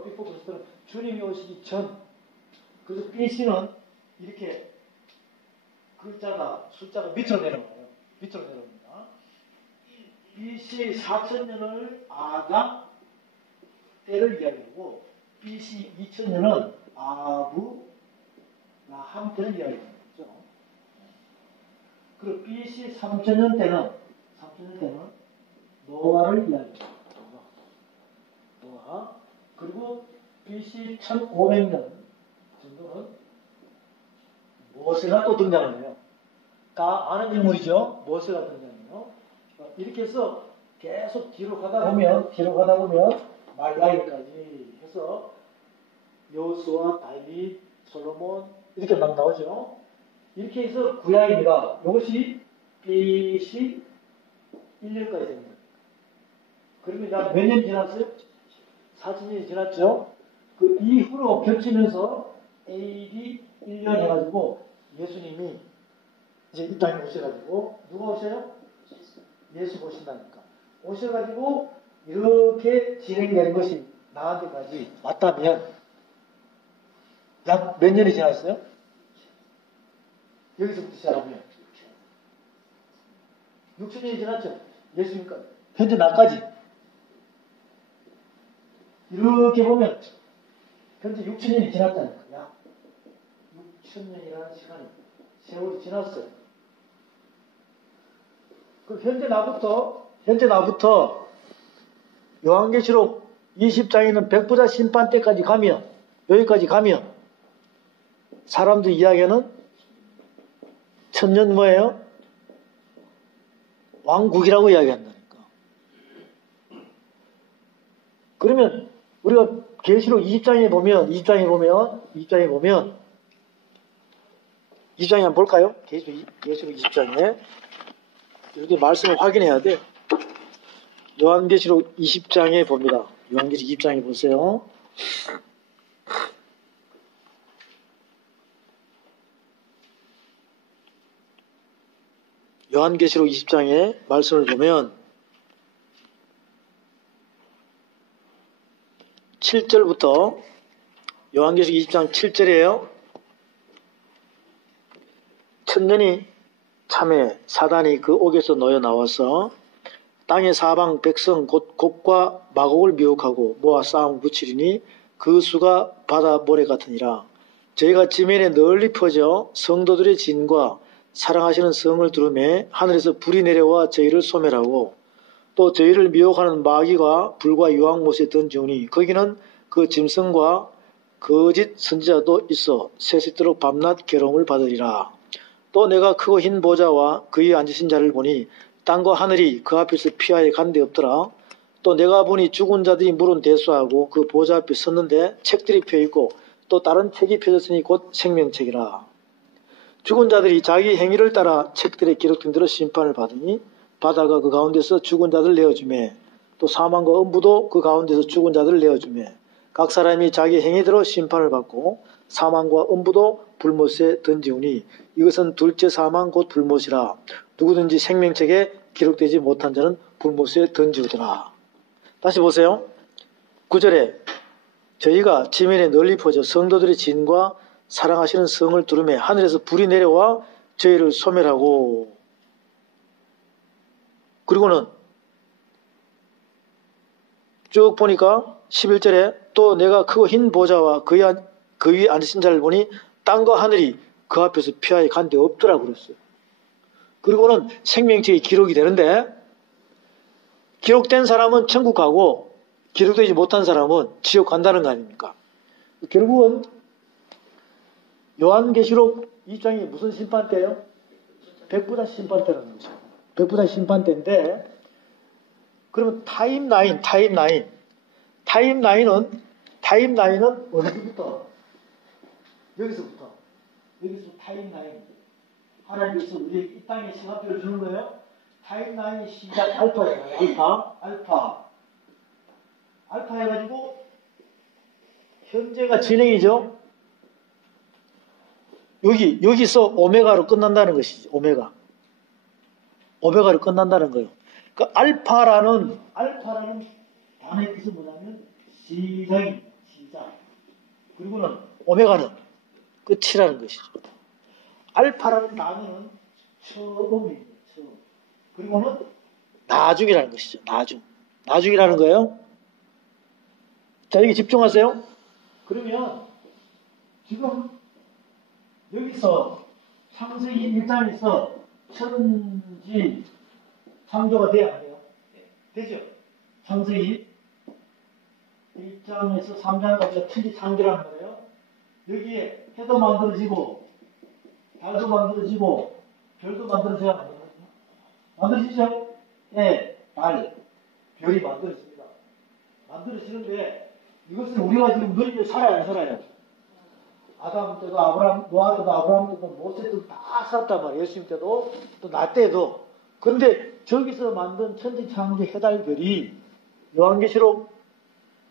비포 크리스트는 주님이 오시기 전. 그래서 BC는 이렇게 숫자가 밑으로 내려가요. 밑으로 내려옵니다. BC 4000년을 아가 때를 이야기하고 BC 2000년은 아부 라함 때를 이야기하는 거죠. 그리고 BC 3000년 때는 노아를 이야기합니다. 노아. 그리고 BC 1500년 정도는 모세가 또 등장을 해요. 다 아는 인물이죠. 모세가 등장해요. 이렇게 해서 계속 뒤로 가다 보면 말라기까지 해서 여호수아, 다윗, 솔로몬 이렇게 막 나오죠. 이렇게 해서 구약입니다. 이것이 BC 1년까지 됩니다. 그러면 몇 년 지났어요? 40년이 지났죠. 그 이후로 겹치면서 AD 1년 해가지고 예수님이 이제 이 땅에 오셔가지고 누가 오셔요? 예수 오신다니까. 오셔가지고 이렇게 진행되는 것이 나한테까지 왔다면 약 몇 년이 지났어요? 여기서부터 시작하면 6천년이 지났죠. 예수님까지. 현재 나까지. 이렇게 보면 현재 6천년이 지났다니까. 약 6천년이라는 세월이 지났어요. 그럼 현재 나부터 요한계시록 20장에 있는 백부자 심판 때까지 가면, 여기까지 가면 사람들 이야기는 천년 뭐예요? 왕국이라고 이야기한다니까. 그러면 우리가 계시록 20장에 보면 20장에 한번 볼까요? 계시록 20장에 여기 말씀을 확인해야 돼. 요한계시록 20장에 봅니다. 요한계시록 20장에 보세요. 요한계시록 20장에 말씀을 보면 7절부터 요한계시록 20장 7절이에요. 천년이 참에 사단이 그 옥에서 놓여 나와서 땅의 사방 백성 곧 곡과 마곡을 미혹하고 모아 싸움 붙이리니 그 수가 바다 모래 같으니라. 저희가 지면에 널리 퍼져 성도들의 진과 사랑하시는 성을 두루매 하늘에서 불이 내려와 저희를 소멸하고 또 저희를 미혹하는 마귀가 불과 유황못에 던지오니 거기는 그 짐승과 거짓 선지자도 있어 세세토록 밤낮 괴로움을 받으리라. 또 내가 크고 흰 보좌와 그에 앉으신 자를 보니 땅과 하늘이 그 앞에서 피하여 간 데 없더라. 또 내가 보니 죽은 자들이 물은 대수하고 그 보좌 앞에 섰는데 책들이 펴있고 또 다른 책이 펴졌으니 곧 생명책이라. 죽은 자들이 자기 행위를 따라 책들에 기록된 대로 심판을 받으니 바다가 그 가운데서 죽은 자들을 내어주매 또 사망과 음부도 그 가운데서 죽은 자들을 내어주매 각 사람이 자기 행위대로 심판을 받고 사망과 음부도 불못에 던지우니 이것은 둘째 사망 곧 불못이라. 누구든지 생명책에 기록되지 못한 자는 불못에 던지우더라. 다시 보세요. 9절에 저희가 지면에 널리 퍼져 성도들의 진과 사랑하시는 성을 두루매 하늘에서 불이 내려와 저희를 소멸하고, 그리고는 쭉 보니까 11절에 또 내가 크고 흰 보좌와 그 위에 앉으신 자를 보니 땅과 하늘이 그 앞에서 피하여 간 데 없더라고 그랬어요. 그리고는 생명책이 기록이 되는데 기록된 사람은 천국 가고 기록되지 못한 사람은 지옥 간다는 거 아닙니까? 결국은 요한계시록 2장이 무슨 심판대예요? 백부자 심판대라는 거죠. 백부자 심판대인데, 그러면 타임라인은 어디부터? 여기서부터 타임라인. 하나님께서 우리에게 이 땅에 시간표를 주는 거예요. 타임라인이 시작 알파잖아요. 알파 해가지고 현재가 진행이죠. 여기서 오메가로 끝난다는 것이지. 오메가로 끝난다는 거예요. 그 알파라는 단어의 뜻은 뭐냐면 그리고는 오메가는 끝이라는 것이죠. 알파라는 단어는 처음입니다. 처음. 그리고는 나중이라는 것이죠. 나중. 나중이라는 거예요. 자, 여기 집중하세요. 그러면 지금 여기서 창세기 1장에서 천지 창조가 돼야 안 돼요? 되죠? 창세기 1장에서 3장까지가 천지 창조라는 거예요. 여기에 해도 만들어지고 달도 만들어지고 별도 만들어져야 안 돼요? 만들어지죠? 네, 달, 별이 만들어집니다. 만들어지는데 이것은 우리가 지금 누리며 살아야 안 살아요? 아담 때도 아브라함, 노아 때도 아브라함 때도 모세 때도 다 살았단 말이에요. 예수님 때도 또 나 때도. 그런데 저기서 만든 천지창조 해달별이 요한계시록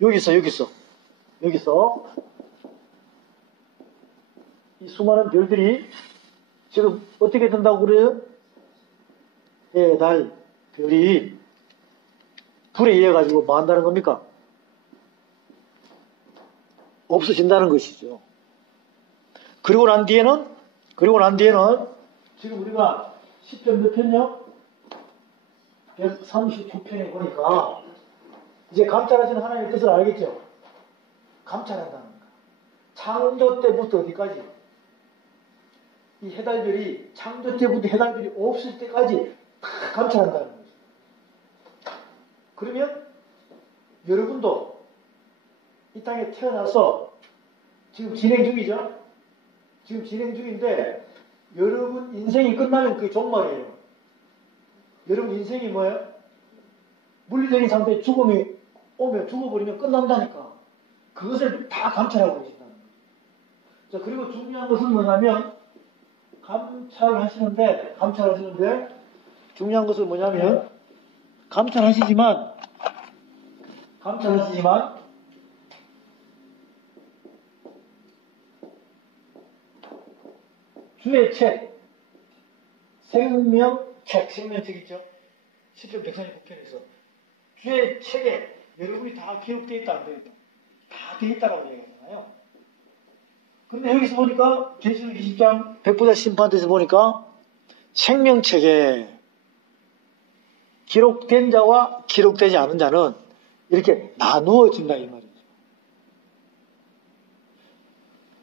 여기서 이 수많은 별들이 지금 어떻게 된다고 그래요? 달, 별이 불에 의해 가지고 뭐 한다는 겁니까? 없어진다는 것이죠. 그리고 난 뒤에는 지금 우리가 10편 몇 편요? 139편에 보니까 이제 감찰하시는 하나님의 뜻을 알겠죠? 감찰한다는 거예요. 창조 때부터 어디까지? 이 해달별이 창조 때부터 해달별이 없을 때까지 다 감찰한다는 거죠. 그러면 여러분도 이 땅에 태어나서 지금 진행 중이죠? 지금 진행 중인데 여러분 인생이 끝나면 그게 종말이에요. 여러분 인생이 뭐예요? 물리적인 상태에 죽음이 오면 죽어버리면 끝난다니까. 그것을 다 감찰하고 계신다는 거예요. 자, 그리고 중요한 것은 뭐냐면 감찰하시는데 중요한 것은 뭐냐면 감찰하시지만 주의 책, 생명책 있죠? 10편 139편에서 주의 책에 여러분이 다 기록되어 있다, 안 되어 있다? 다 되어 있다라고 얘기하잖아요. 그런데 여기서 보니까 계시록 20장 백보자 심판대에서 보니까 생명책에 기록된 자와 기록되지 않은 자는 이렇게 나누어진다 이 말이죠.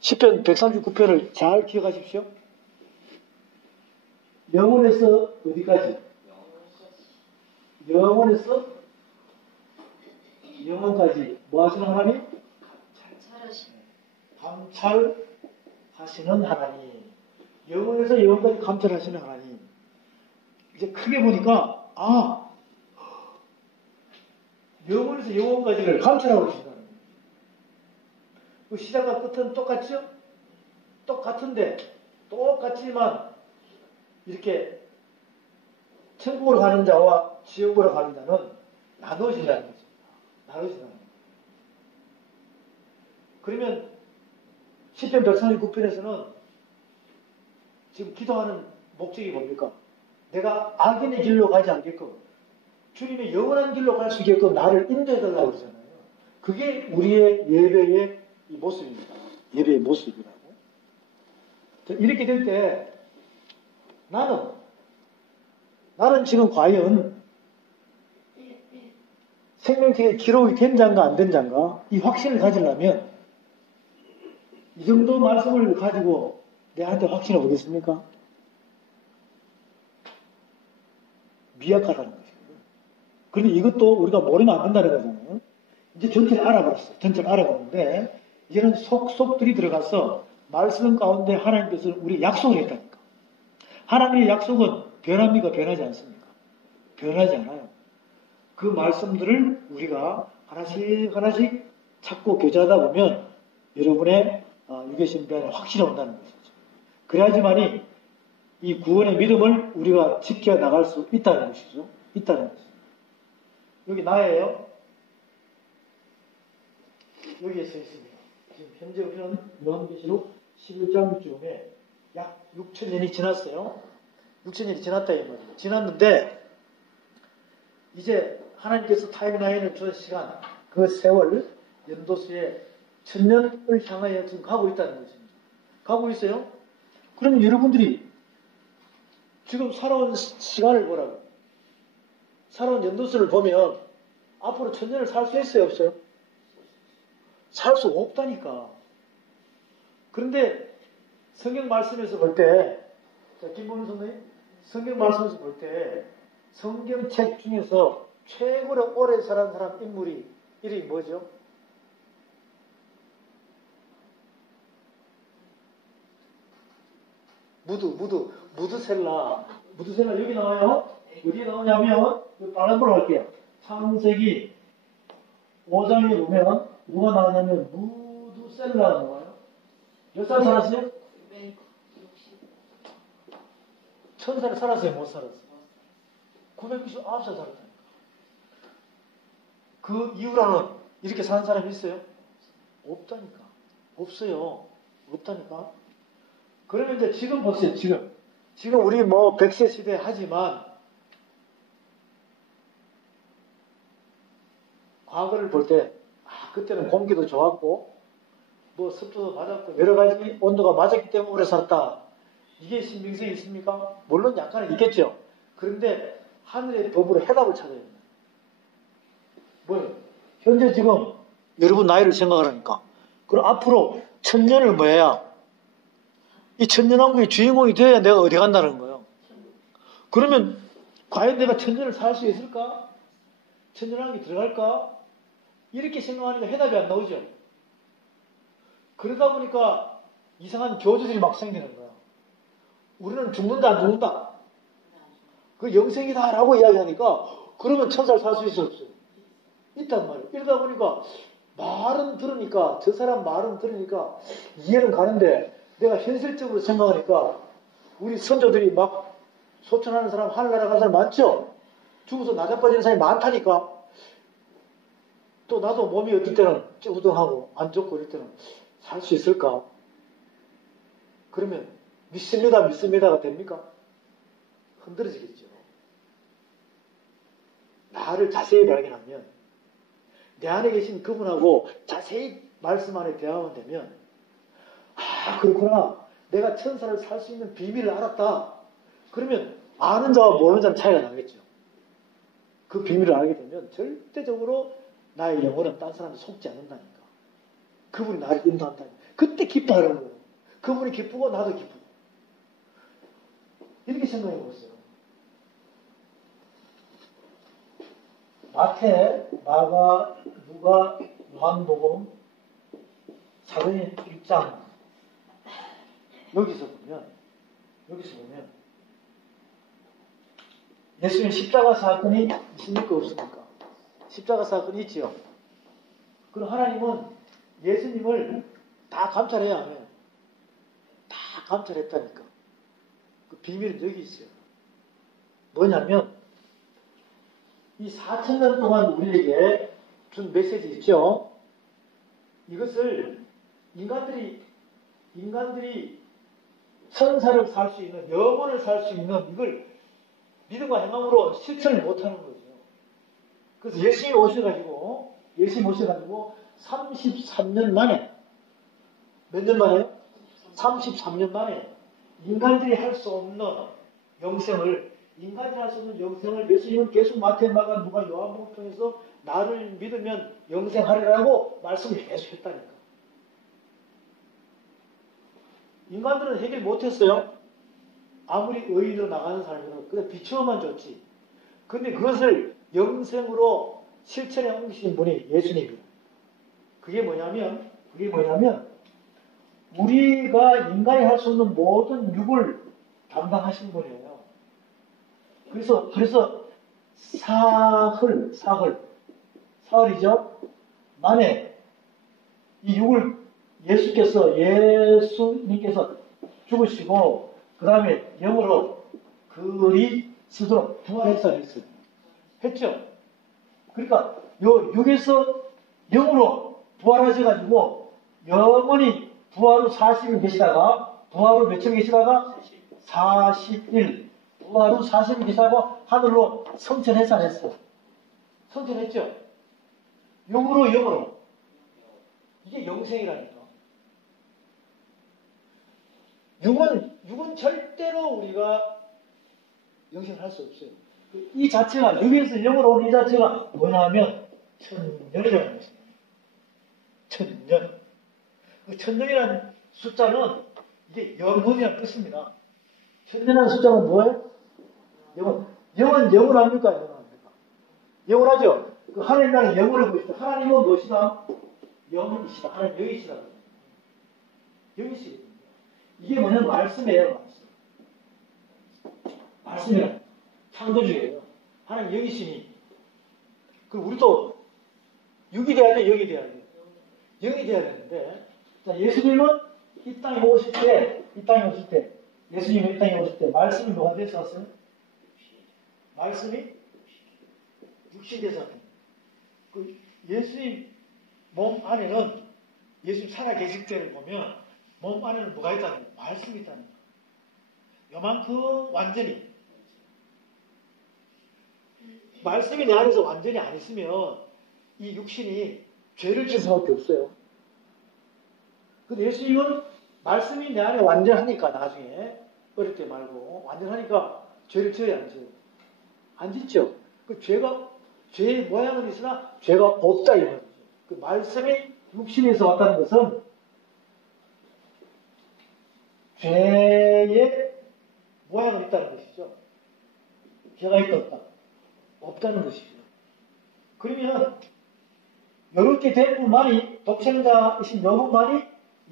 10편 139편을 잘 기억하십시오. 영원에서 어디까지? 영원까지 뭐 하시는 하나님? 감찰하시는 하나님. 영원에서 영원까지 감찰하시는 하나님. 이제 크게 보니까 영원에서 영원까지를 감찰하고 계신다. 그 시작과 끝은 똑같죠? 똑같은데 똑같지만 이렇게 천국으로 가는 자와 지옥으로 가는 자는 나눠진다는 거죠. 나눠진다는 거죠. 그러면 10편 139편에서는 지금 기도하는 목적이 뭡니까? 내가 악인의 길로 가지 않게끔 주님의 영원한 길로 갈 수 있게끔 나를 인도해달라고 그러잖아요. 그게 우리의 예배의 이 모습입니다. 예배의 모습이라고. 이렇게 될 때 나는 지금 과연 생명책에 기록이 된 자인가 안 된 자인가 이 확신을 가지려면 이 정도 말씀을 가지고 내한테 확신을 오겠습니까? 미약하다는 것이거든요. 그런데 이것도 우리가 모르면 안 된다는 거잖아요. 이제 전체를 알아버렸어요. 전체를 알아보는데 이제는 속속들이 들어가서 말씀 가운데 하나님께서 우리 약속을 했다니까. 하나님의 약속은 변합니까? 변하지 않습니까? 변하지 않아요. 그 말씀들을 우리가 하나씩 찾고 교제하다 보면 여러분의 유교신변에 확신이 온다는 것이죠. 그래야지만이 이 구원의 믿음을 우리가 지켜나갈 수 있다는 것이죠. 있다는 것이죠. 여기 나예요. 여기에 써 있습니다. 지금 현재 우리는 요한계시록 11장쯤에 약 6,000년이 지났어요. 6,000년이 지났다 이 말이에요. 지났는데 이제 하나님께서 타임라인을 준 시간, 그 세월, 연도수에 천년을 향하여 지금 가고 있다는 것입니다. 가고 있어요? 그러면 여러분들이 지금 살아온 시간을 보라고. 살아온 연도수를 보면 앞으로 천년을 살 수 있어요, 없어요? 살 수 없다니까. 그런데 성경 말씀에서 볼 때, 자, 김범준 선생님, 성경 말씀에서 볼 때 성경책 중에서 최고로 오래 살은 사람 이름이 뭐죠? 무드셀라 여기 나와요. 어디에 나오냐면 다른 걸로 할게요. 창세기 5장에 보면 누가 나오냐면 무드셀라가 나와요. 몇 살 살았어요? 1000살 살았어요? 못 살았어요? 999살 살았다니까. 그 이후로는 이렇게 사는 사람이 있어요? 없다니까. 없어요. 없다니까. 그러면 이제 지금 보세요. 지금 우리 뭐 100세 시대 하지만 과거를 볼 때 그때는 공기도 좋았고 뭐 습도도 맞았고 여러 가지 온도가 맞았기 때문에 오래 살았다. 이게 신빙성이 있습니까? 물론 약간은 있겠죠. 그런데 하늘의 법으로 해답을 찾아야 됩니다. 뭐예요? 현재 지금 여러분 나이를 생각하라니까. 그럼 앞으로 천년을 뭐 해야? 이 천년왕국의 주인공이 되어야 내가 어디 간다는 거예요. 그러면 과연 내가 천년을 살 수 있을까? 천년왕국에 들어갈까? 이렇게 생각하니까 해답이 안 나오죠. 그러다 보니까 이상한 교주들이 막 생기는 거야. 우리는 죽는다 안 죽는다. 그 영생이다라고 이야기하니까 그러면 1000살 살 수 있어 없어요? 있단 말이에요. 이러다 보니까 말은 들으니까 저 사람 말은 들으니까 이해는 가는데 내가 현실적으로 생각하니까 우리 선조들이 막 소천하는 사람 하늘나라 가는 사람 많죠? 죽어서 나자빠지는 사람이 많다니까. 또 나도 몸이 어떨 때는 찌우둥하고 안 좋고 이럴 때는 살 수 있을까? 그러면 믿습니다가 됩니까? 흔들어지겠죠. 나를 자세히 발견하면 내 안에 계신 그분하고 자세히 말씀 안에 대화하면 되면 그렇구나. 내가 1000살을 살 수 있는 비밀을 알았다. 그러면 아는 자와 모르는 자는 차이가 나겠죠. 그 비밀을 알게 되면 절대적으로 나의 영혼은 딴 사람한테 속지 않는다니까. 그분이 나를 인도한다니까. 그때 기뻐하는 거예요. 그분이 기쁘고 나도 기쁘고. 이렇게 생각해 보세요. 마태, 마가, 누가, 요한복음, 사도행 1장 여기서 보면 예수님 십자가 사건이 있습니까 없습니까? 십자가 사건이 있지요. 그럼 하나님은 예수님을 다 감찰해야 하면 다 감찰했다니까. 그 비밀은 여기 있어요. 뭐냐면 이 4000년 동안 우리에게 준 메시지 있죠. 이것을 인간들이 천사를 살 수 있는, 영혼을 살 수 있는 이걸 믿음과 행함으로 실천을 못하는 거죠. 그래서 예수님이 오셔가지고 33년 만에, 몇 년 만에요? 33년 만에 인간들이 할 수 없는 영생을 예수님은 계속 마태, 마가, 누가, 요한복음 통해서 나를 믿으면 영생하리라고 말씀을 계속 했다니까. 인간들은 해결 못했어요. 아무리 의인으로 나가는 사람들은 그냥 비추어만 줬지. 근데 그것을 영생으로 실천에 옮기신 분이 예수님이에요. 그게 뭐냐면 우리가 인간이 할 수 없는 모든 육을 담당하신 분이에요. 그래서 사흘이죠. 만에 이 육을 예수님께서 죽으시고 그 다음에 영으로 그리스도로 부활해서 했어요. 했죠? 그러니까 요 육에서 영으로 부활하셔가지고 영원히 부활 후 40일 계시다가 부활 후 며칠 계시다가 40일 부활 후 40일 계시다가 하늘로 성천해서 안 했어요. 성천했죠? 영으로 이게 영생이라니까. 육은 절대로 우리가 영생을 할 수 없어요. 이 자체가, 육에서 영으로 온 이 자체가 뭐냐 하면 천년이라는 것입니다. 천년. 그 천년이라는 숫자는 이게 영혼이라는 뜻입니다. 천년이라는 숫자는 뭐예요? 영혼. 영은 영원합니까? 영원합니까? 영원하죠? 그 하나님 나라는 영원을 보시다. 하나님은 무엇이다? 영이시다. 하나님 영이시다. 영이시거든요. 이게 뭐냐면 말씀이에요. 말씀이란 창조주예요. 하나님 영이시니. 그리고 우리도 육이 돼야 돼, 영이 돼야 돼. 영이 돼야 되는데, 자, 예수님은 이 땅에 오실 때, 예수님이 이 땅에 오실 때, 말씀이 뭐가 돼서 왔어요? 말씀이 육신 돼서 왔어요. 그 예수님 몸 안에는, 예수님 살아계실 때를 보면, 몸 안에는 뭐가 있다는 거예요? 말씀이 있다는 거예요. 요만큼 완전히. 말씀이 내 안에서 완전히 안 있으면, 이 육신이 죄를 지을 수밖에 없어요. 근데 예수님은 말씀이 내 안에 완전하니까 나중에 어릴 때 말고 완전하니까 죄를 지어야 안 지어요? 안 짓죠. 그 죄의 모양은 있으나 죄가 없다 이 말이죠. 그 말씀이 육신에서 왔다는 것은 죄의 모양은 있다는 것이죠. 죄가 있다 없다? 없다는 것이죠. 그러면 이렇게 된 분만이, 독생자이신 여분만이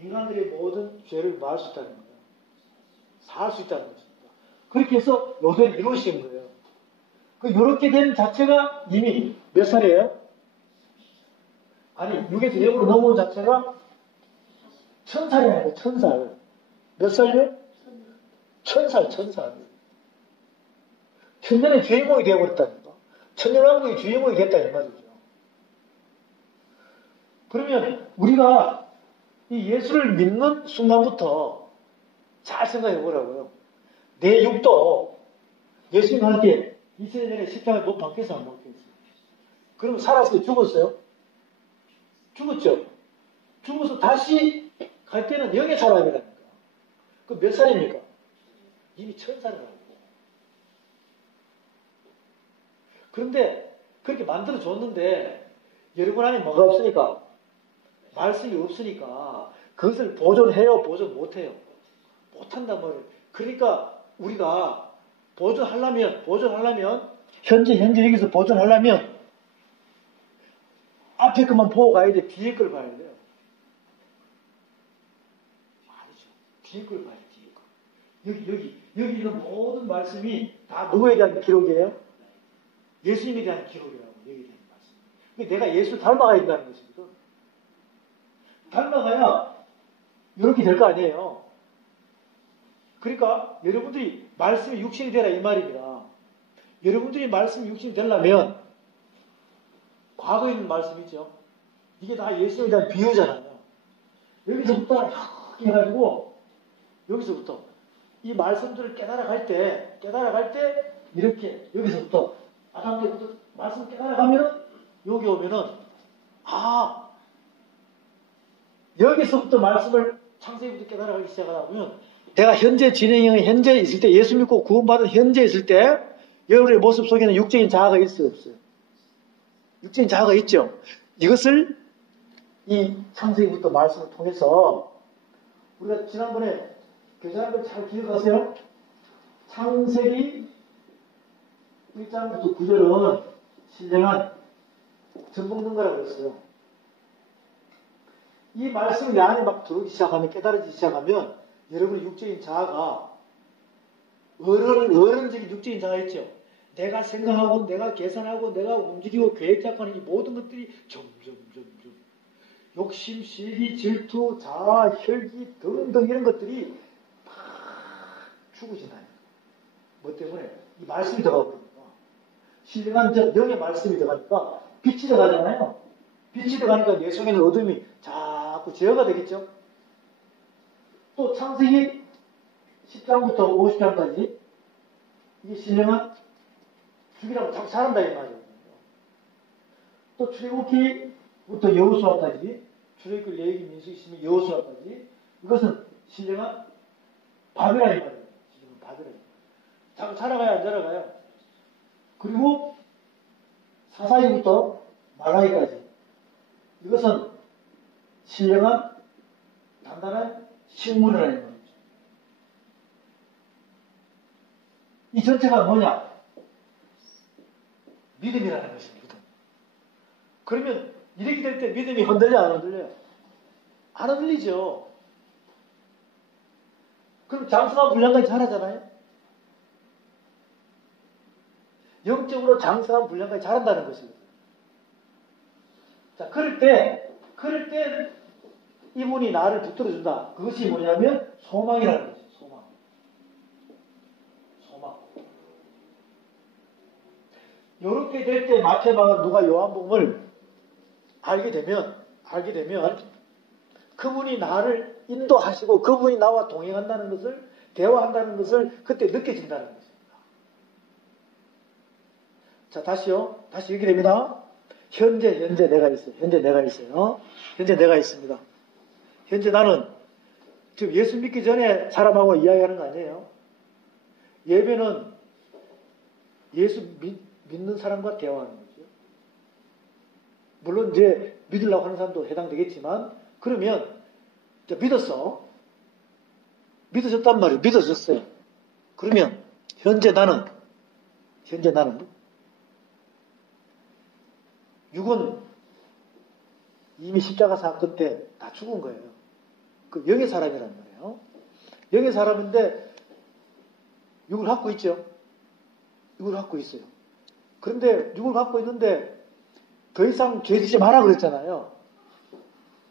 인간들의 모든 죄를 마을 수 있다는 거예요. 사할 수 있다는 것입니다. 그렇게 해서 요새를 이루신 거예요. 요렇게 된 자체가 이미 몇 살이에요? 아니, 6에서 0으로 넘어온 자체가 1000살이에요. 1000살. 몇 살이요? 1000살. 천년의 주인공이 되어버렸다니까. 천년왕국의 주인공이 됐다 이 말이죠. 그러면 우리가 이 예수를 믿는 순간부터 잘 생각해 보라고요. 내 육도 예수님과 함께 2000년 전에 십자가에 못 박혀서 안 박혔어요. 그럼 살았을 때 죽었어요? 죽었죠. 죽어서 다시 갈 때는 영의 사람이라니까. 그 몇 살입니까? 이미 1000살이라고. 그런데 그렇게 만들어 줬는데 여러분 안에 뭐가 없으니까? 말씀이 없으니까 그것을 보존해요? 보존 못해요? 못한단 말이에요. 그러니까 우리가 보존하려면 현재 여기서 보존하려면 앞에 것만 보고 가야 돼. 뒤에 걸 봐야 돼요. 아니죠. 뒤에 걸 봐야 돼. 뒤에 걸. 여기 있는 모든 말씀이 다 누구에 대한 기록이에요? 예수님에 대한 기록이라고. 여기에 대한 말씀. 내가 예수를 닮아가야 된다는 것입니다. 닮아가야 이렇게 될 거 아니에요. 그러니까 여러분들이 말씀이 육신이 되라 이 말입니다. 여러분들이 말씀이 육신이 되려면 과거에 있는 말씀이죠. 이게 다 예수님에 대한 비유잖아요. 여기서부터 이렇게 해가지고 여기서부터 이 말씀들을 깨달아갈 때 이렇게 여기서부터 아담 때부터 말씀 깨달아가면 여기 오면은 여기서부터 말씀을 창세기부터 깨달아가기 시작하다 보면 내가 현재 진행형이 현재 있을 때 예수 믿고 구원받은 현재 있을 때 여러분의 모습 속에는 육적인 자아가 있어요 없어요? 육적인 자아가 있죠. 이것을 이 창세기부터 말씀을 통해서 우리가 지난번에 교제한 걸 잘 기억하세요? 창세기 1장부터 9절은 신령한 전 먹는 거라고 그랬어요. 이 말씀이 내 안에 막 들어오기 시작하면, 깨달아지기 시작하면 여러분의 육적인 자아가 어른적인 육적인 자아 있죠. 내가 생각하고 내가 계산하고 내가 움직이고 계획 잡고하는 이 모든 것들이 점점 욕심, 시기, 질투, 자아, 혈기 등등 이런 것들이 막 죽어진다니까. 뭐 때문에? 이 말씀이 들어가고 그러니까. 신령한 영의 말씀이 들어가니까 빛이 들어가잖아요. 빛이 들어가니까 내 속에는 어둠이 자꾸 제어가 되겠죠. 또 창세기 10장부터 50장까지 이게 신령한 죽이라고 자꾸 잘한다 이 말이에요. 또 출애굽기부터 여호수아까지 출애굽기, 레위기, 민수기, 시면, 여호수아까지 이것은 신령한 바벨이라 이 말이에요. 지금은 바벨이라. 자꾸 자라가요, 안 자라가요? 그리고 사사기부터 말라기까지 이것은 신령한 단단한 식물이라는 말이죠. 이 전체가 뭐냐? 믿음이라는 것입니다. 믿음. 그러면 이렇게 될 때 믿음이 흔들려 안 흔들려요? 안 흔들리죠. 그럼 장성한 분량까지 자라잖아요. 영적으로 장성한 분량까지 자란다는 것입니다. 자, 그럴 때 이분이 나를 붙들어준다. 그것이 뭐냐면 소망이라는 거죠. 소망. 요렇게 될 때 마태마가 누가 요한복음을 알게 되면 그분이 나를 인도하시고 그분이 나와 동행한다는 것을, 대화한다는 것을 그때 느껴진다는 것입니다. 자, 다시요. 다시 이렇게 됩니다. 현재 내가 있어요. 현재 내가 있습니다. 현재 나는 지금 예수 믿기 전에 사람하고 이야기하는 거 아니에요. 예배는 예수 믿는 사람과 대화하는 거죠. 물론 이제 믿으려고 하는 사람도 해당되겠지만, 그러면 믿으셨단 말이에요. 믿어졌어요. 그러면 현재 나는 육은 이미 십자가 사건 때 다 죽은 거예요. 그 영의 사람이란 말이에요. 영의 사람인데 육을 갖고 있죠. 육을 갖고 있어요. 그런데 육을 갖고 있는데 더 이상 죄 짓지 마라 그랬잖아요.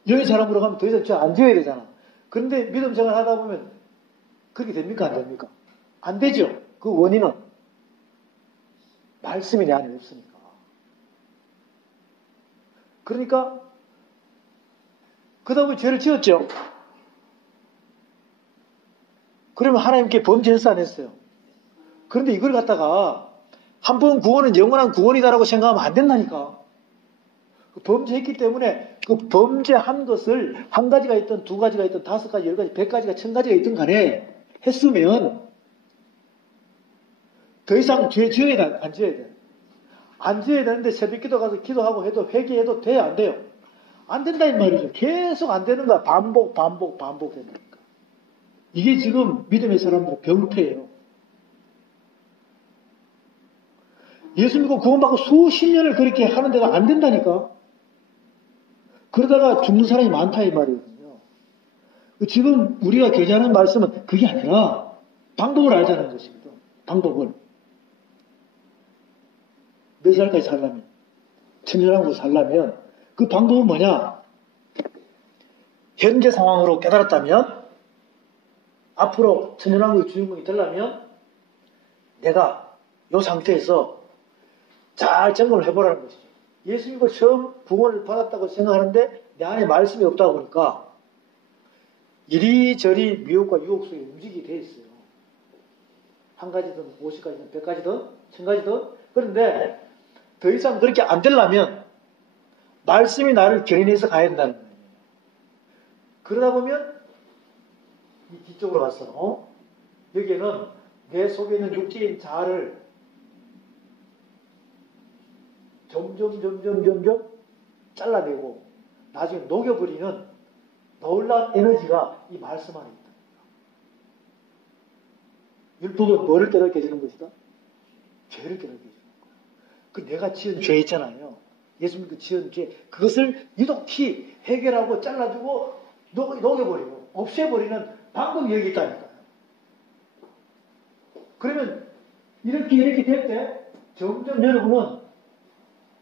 영의 사람으로 가면 더 이상 죄 안 지어야 되잖아. 그런데 믿음 생활 하다 보면 그렇게 됩니까? 안 됩니까? 안 되죠. 그 원인은 말씀이 내 안에 없으니까. 그러니까 그 다음에 죄를 지었죠. 그러면 하나님께 범죄했어 안 했어요? 그런데 이걸 갖다가 한 번 구원은 영원한 구원이다라고 생각하면 안 된다니까. 범죄했기 때문에 그 범죄한 것을 한 가지가 있든 두 가지가 있든 다섯 가지, 열 가지, 100가지가 1000가지가 있든 간에 했으면 더 이상 죄 지어야 돼, 안 지어야 돼? 안 지어야 되는데 새벽기도 가서 기도하고 해도 회개해도 돼요, 안 돼요? 안 된다 이 말이죠. 계속 안 되는 거야. 반복된다니까. 이게 지금 믿음의 사람들의 병폐예요. 예수 믿고 구원받고 수십 년을 그렇게 하는 데가 안 된다니까. 그러다가 죽는 사람이 많다 이 말이거든요. 지금 우리가 교제하는 말씀은 그게 아니라 방법을 알자는 것입니다. 방법을. 몇 살까지 살려면, 천년왕국 살려면 그 방법은 뭐냐? 현재 상황으로 깨달았다면 앞으로 천년왕국의 주인공이 되려면 내가 이 상태에서 잘 점검을 해보라는 것이죠. 예수 믿고 처음 구원을 받았다고 생각하는데 내 안에 말씀이 없다 보니까 이리저리 미혹과 유혹 속에 움직이게 돼 있어요. 한 가지든 50가지든 100가지든 1000가지든. 그런데 더 이상 그렇게 안 되려면 말씀이 나를 견인해서 가야 된다는 거예요. 그러다 보면 이 뒤쪽으로 가서 여기에는 내 속에 있는 육체인 자아를 점점 잘라내고 나중에 녹여버리는 놀라운 에너지가 이 말씀 안에 있다. 율법은 뭐를 깨닫게 해주는 것이다? 죄를 깨닫게 해주는 거예요. 그 내가 지은 죄 있잖아요. 예수 믿고 지은 죄, 그것을 유독히 해결하고 잘라주고 녹여버리고 없애버리는 방법이 여기 있다니까요. 그러면 이렇게 될 때 점점 여러분은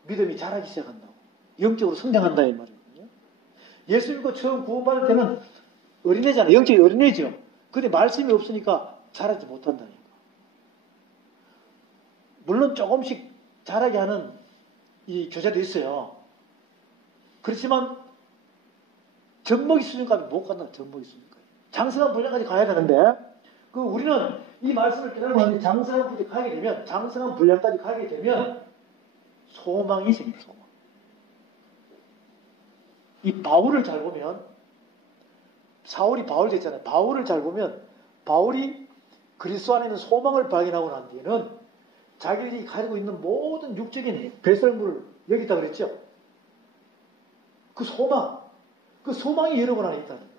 믿음이 자라기 시작한다고. 영적으로 성장한다 이 말이거든요. 예수 믿고 처음 구원받을 때는 어린애잖아요. 영적인 어린애죠. 근데 말씀이 없으니까 자라지 못한다니까. 물론 조금씩 자라게 하는 이 교재도 있어요. 그렇지만 젖먹이 수준까지 못 간다. 젖먹이 수준까지. 장성한 분야까지 가야 되는데 우리는 이 말씀을 깨달으면 장성한 분야까지 가게 되면 장성한 분야까지 가게 되면 소망이 생겨요. 소망. 이 바울을 잘 보면, 사울이 바울 됐잖아요. 바울을 잘 보면, 바울이 그리스도 안에 있는 소망을 발견하고 난 뒤에는 자기들이 가지고 있는 모든 육적인 배설물을 여기 있다 그랬죠. 그 소망이 여러분 안에 있다니까.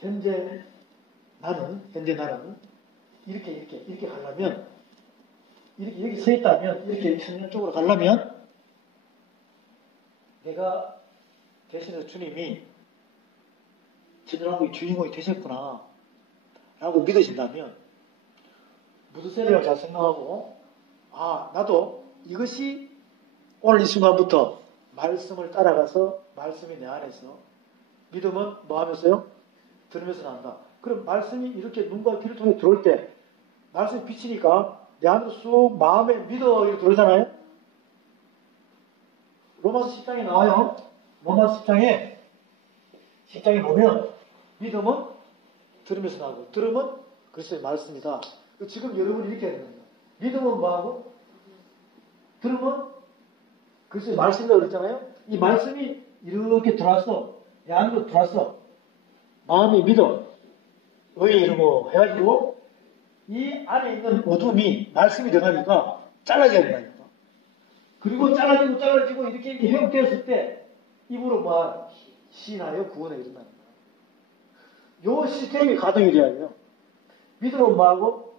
현재 나는 이렇게 가려면, 이렇게 여기 서 있다면, 이렇게 천년 쪽으로 가려면, 내가 대신해서 주님이 천년왕국의 주인공이 되셨구나 라고 믿으신다면, 무드세를 잘 생각하고, 나도 이것이 오늘 이 순간부터 말씀을 따라가서 말씀이 내 안에서, 믿음은 뭐 하면서요? 들으면서 난다. 그럼 말씀이 이렇게 눈과 귀를 통해 들어올 때 말씀이 비치니까 내 안으로 쑥 마음에 믿어 이렇게 들어오잖아요. 로마서 10장에 나와요. 로마서 10장에 보면 믿음은 들으면서 나고 들으면 그리스도의 말씀이다. 지금 여러분이 이렇게 해야 됩니다. 믿음은 뭐하고? 들으면 그리스도의 말씀이다 그랬잖아요. 이 말씀이 이렇게 들어왔어. 내 안으로 들어왔어. 마음이 믿어. 의에 이르고 해가지고 이 안에 있는 어둠이 말씀이 들어가니까 잘라져야 된다니까. 그리고 잘라지고 이렇게 회복되었을 때 입으로 막 시인하여 구원에 이른다는 거야. 요 시스템이 가동이 돼야 돼요. 믿으면 뭐하고?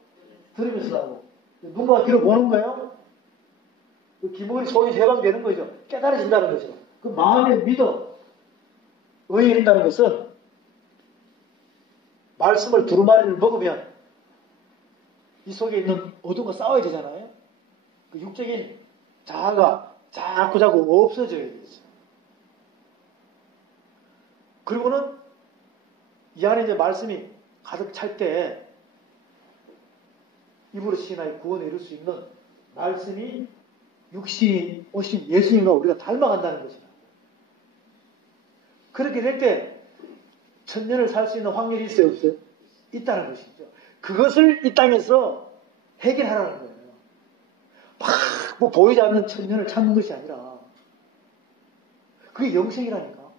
들으면서 하고. 눈과 귀로 보는 거예요. 그 기본이 속이 해방되는 거죠. 깨달아진다는 거죠. 그 마음에 믿어. 의에 이른다는 것은 말씀을 두루마리를 먹으면 이 속에 있는 어둠과 싸워야 되잖아요. 그 육적인 자아가 자꾸 없어져야 되겠어요. 그리고는 이 안에 이제 말씀이 가득 찰 때 입으로 시인하여 구원에 이룰 수 있는 말씀이 육신이 오신 예수님과 우리가 닮아간다는 것이다. 그렇게 될 때 천년을 살 수 있는 확률이 있어요, 없어요? 있다는 것이죠. 그것을 이 땅에서 해결하라는 거예요. 막 보이지 않는 천년을 찾는 것이 아니라 그게 영생이라니까.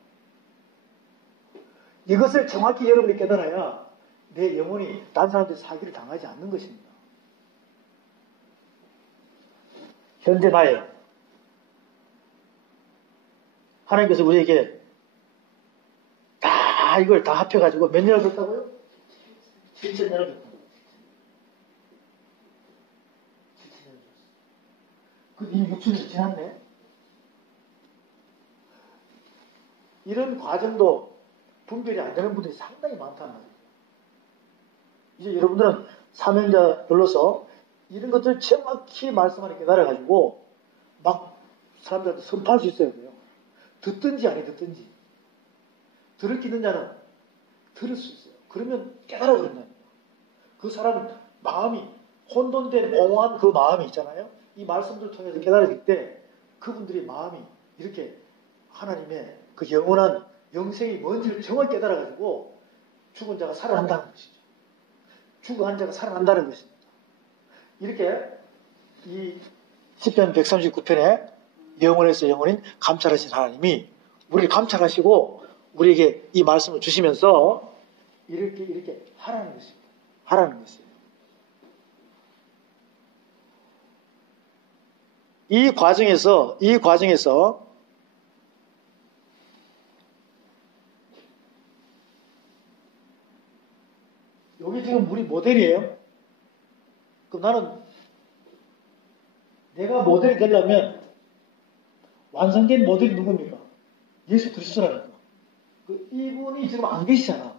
이것을 정확히 여러분이 깨달아야 내 영혼이 다른 사람들의 사기를 당하지 않는 것입니다. 현재 나의 하나님께서 우리에게 이걸 다 합해가지고 몇 년을 줬다고요? 7,000년을 줬다고요. 7,000년을 줬어요. 그 이미 6,000년 지났네. 이런 과정도 분별이 안 되는 분들이 상당히 많단 말이에요. 이제 여러분들은 사명자들로서 이런 것들을 정확히 말씀 안에 깨달아가지고 막 사람들한테 선포할 수 있어야 돼요. 듣든지 아니 듣든지. 들을 수 있는 자는 들을 수 있어요. 그러면 깨달아 버린다니까. 그 사람은 마음이 혼돈된 몽환 그 마음이 있잖아요. 이 말씀들을 통해서 깨달아질 때 그분들의 마음이 이렇게 하나님의 그 영원한 영생이 뭔지를 정확히 깨달아가지고 죽은 자가 살아난다는 것이죠. 죽은 자가 살아난다는 것입니다. 이렇게 이 시편 139편에 영원에서 영원인 감찰하신 하나님이 우리를 감찰하시고 우리에게 이 말씀을 주시면서 이렇게 하라는 것입니다. 하라는 것이에요. 이 과정에서 여기 지금 우리 모델이에요. 그럼 나는 내가 모델이 되려면 완성된 모델이 누굽니까? 예수 그리스도라니까. 이분이 지금 안 계시잖아.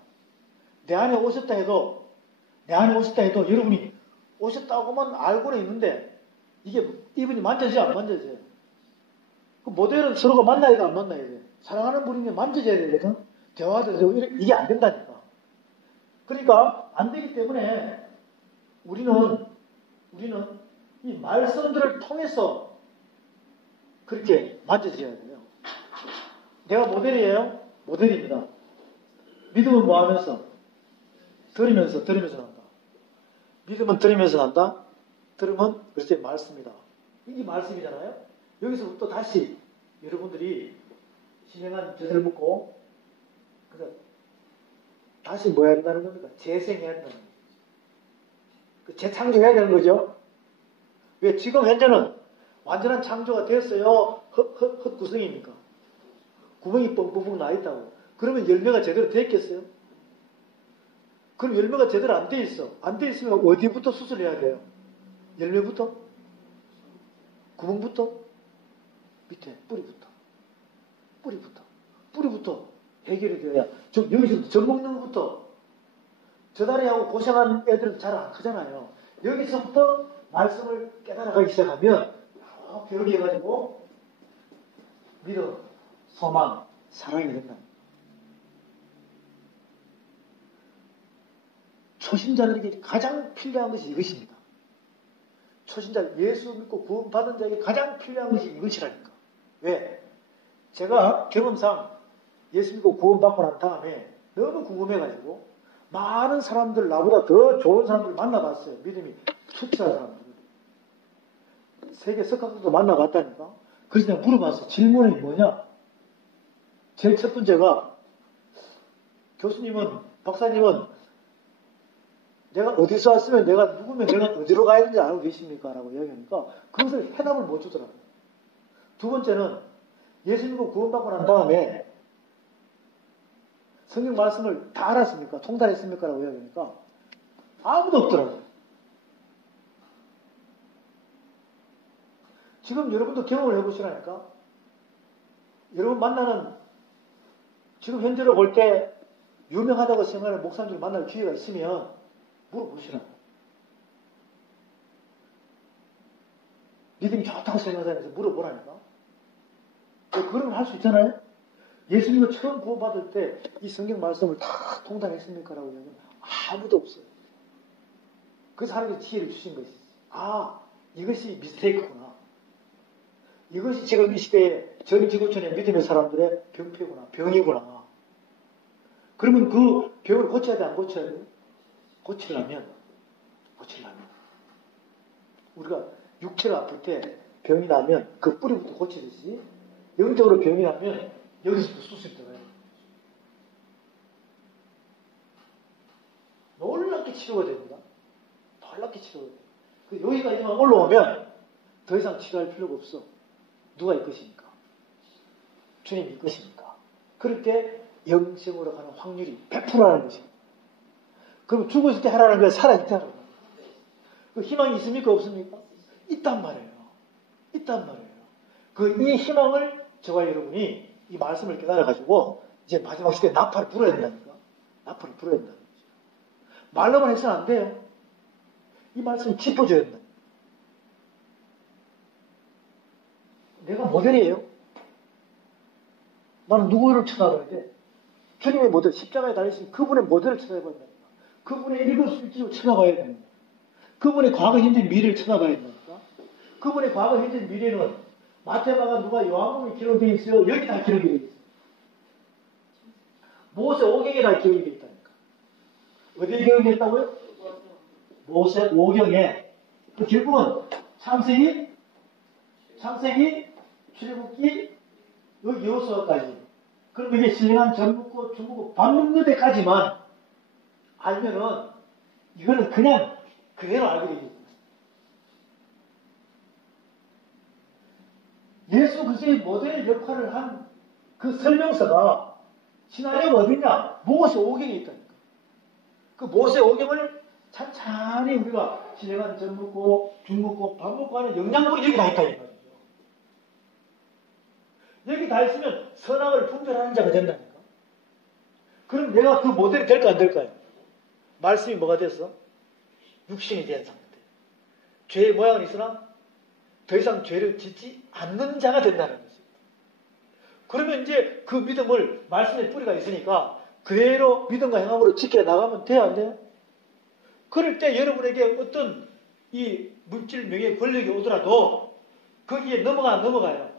내 안에 오셨다 해도 여러분이 오셨다고만 알고는 있는데 이게 이분이 만져져요, 안 만져져요? 그 모델은 서로가 만나야 돼, 안 만나야 돼? 사랑하는 분이면 만져져야 되거든? 대화도 되고, 이게 안 된다니까. 그러니까 안 되기 때문에 우리는 이 말씀들을 통해서 그렇게 만져져야 돼요. 내가 모델이에요? 모델입니다. 믿음은 뭐 하면서? 들으면서 난다. 믿음은 들으면서 난다? 들으면 그리스도의 말씀이다. 이게 말씀이잖아요? 여기서부터 다시 여러분들이 신령한 젖을 묻고 그래서 다시 뭐 해야 된다는 겁니까? 재생해야 된다는 거죠. 그 재창조해야 되는 거죠. 왜 지금 현재는 완전한 창조가 되었어요? 헛구성입니까? 구멍이 뻥뻥뻥 나 있다고. 그러면 열매가 제대로 됐겠어요? 그럼 열매가 제대로 안 돼 있어. 안 돼 있으면 어디부터 수술해야 돼요? 열매부터? 구멍부터? 밑에 뿌리부터. 뿌리부터 해결이 되어야. 여기서부터 젖 먹는 것부터. 저다리하고 고생한 애들은 잘 안 크잖아요. 여기서부터 말씀을 깨달아가기 시작하면 이렇게 해가지고 믿음, 소망, 사랑이 된다. 초신자들에게 가장 필요한 것이 이것입니다. 초신자, 예수 믿고 구원받은 자에게 가장 필요한 것이 이것이라니까. 왜? 제가 경험상 예수 믿고 구원받고 난 다음에 너무 궁금해가지고 많은 사람들, 나보다 더 좋은 사람들 만나봤어요. 믿음이 투철한 사람들. 세계 석학들도 만나봤다니까. 그래서 내가 물어봤어요. 질문이 뭐냐? 제일 첫 번째가, 교수님은, 박사님은 내가 어디서 왔으면 내가 누구면 내가 어디로 가야 되는지 알고 계십니까? 라고 이야기하니까 그것을 해답을 못 주더라고요. 두 번째는 예수 믿고 구원받고 난 다음에 성경 말씀을 다 알았습니까? 통달했습니까? 라고 이야기하니까 아무도 없더라고요. 지금 여러분도 경험을 해보시라니까. 여러분 만나는 지금 현재로 볼 때 유명하다고 생각하는 목사님들 만날 기회가 있으면 물어보시라고. 믿음이 좋다고 생각하는 사람에서 물어보라니까. 그런 걸 할 수 있잖아요. 예수님을 처음 구원받을 때 이 성경 말씀을 다 통달했습니까? 라고 이야기하면 아무도 없어요. 그래서 하나님이 지혜를 주신 것이, 이것이 미스테이크구나. 이것이 지금 이 시대에 전 지구촌의 믿음의 사람들의 병폐구나, 병이구나. 그러면 그 병을 고쳐야 돼, 안 고쳐야 돼? 고치려면 우리가 육체가 아플 때 병이 나면 그 뿌리부터 고치듯이 영적으로 병이 나면 여기서부터 수술이 들어가요. 놀랍게 치료가 됩니다. 놀랍게 치료가 돼요. 여기까지만 올라오면 더 이상 치료할 필요가 없어. 누가 이것입니까? 주님이 이것입니까? 그럴 때 영생으로 가는 확률이 100%라는 것입니다. 그럼 죽었을 때 하라는 걸 살아있다는 거예요. 그 희망이 있습니까? 없습니까? 있단 말이에요. 이 희망을 저와 여러분이 이 말씀을 깨달아가지고 이제 마지막 시대에 나팔을 불어야 된다니까. 나팔을 불어야 된다는 거죠. 말로만 해서는 안 돼요. 이 말씀을 짚어줘야 된다. 내가 모델이에요. 나는 누구를 쳐다봐야 돼? 주님의 모델, 십자가에 달리신 그분의 모델을 쳐다봐야 된다. 그분의 일거수일투족을 쳐다봐야 됩니다. 그분의 과거, 현재, 미래를 쳐다봐야 된다니까. 그분의 과거, 현재, 미래는 마태마가 누가 요한복음에 기록되어 있어요. 여기 다 기록이 되어 있어요. 모세 오경에 다 기록이 되어 있다니까. 어디에 기록이 되어 있다고요? 모세 오경에. 결국은 창세기, 출애굽기, 여기 여호수아까지. 그럼 이게 신령한 젖 묻고 주 묻고 밥 먹는 데까지만 알면은 이거는 그냥 그대로 알게 되죠. 예수 그리스도의 모델 역할을 한 그 설명서가 시나리오가 어디냐? 모세 오경에 있다니까. 그 모세 오경을 찬찬히 우리가 신령한 젖 묻고 죽 묻고 밥 먹고 하는 영양분이 여기 다 있다 이 말이죠. 여기 다 있으면 선악을 분별하는 자가 된다니까. 그럼 내가 그 모델이 될까 안 될까요? 말씀이 뭐가 됐어? 육신이 된 상태. 죄의 모양은 있으나 더 이상 죄를 짓지 않는 자가 된다는 거죠. 그러면 이제 그 믿음을 말씀의 뿌리가 있으니까 그대로 믿음과 행함으로 지켜나가면 돼요, 안 돼요? 그럴 때 여러분에게 어떤 이 물질 명예 권력이 오더라도 거기에 넘어가요.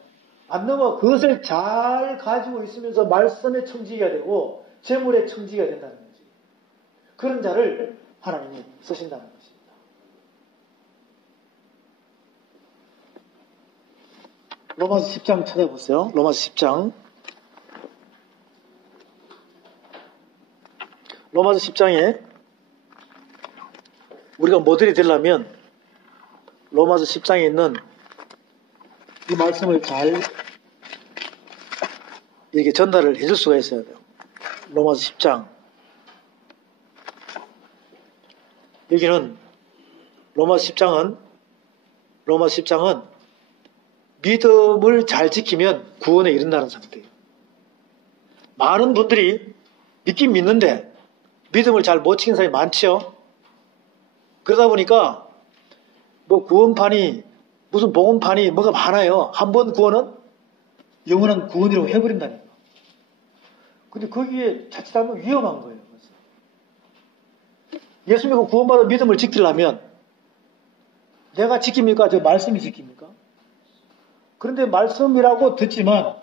안 넘어가 그것을 잘 가지고 있으면서 말씀의 청지기가 되고 재물의 청지기가 된다는 거죠. 그런 자를 하나님이 쓰신다는 것입니다. 로마서 10장 찾아보세요. 로마서 10장. 로마서 10장에 우리가 모델이 되려면 로마서 10장에 있는 이 말씀을 잘 이렇게 전달을 해줄 수가 있어야 돼요. 로마서 10장. 여기는 로마서 10장은 믿음을 잘 지키면 구원에 이른다는 상태예요. 많은 분들이 믿긴 믿는데 믿음을 잘 못 지킨 사람이 많죠. 그러다 보니까 뭐 구원판이 무슨 복음판이 뭐가 많아요. 한 번 구원은 영원한 구원이라고 해버린다니까. 근데 거기에 자칫하면 위험한 거예요. 예수 믿고 구원받은 믿음을 지키려면 내가 지킵니까? 저 말씀이 지킵니까? 그런데 말씀이라고 듣지만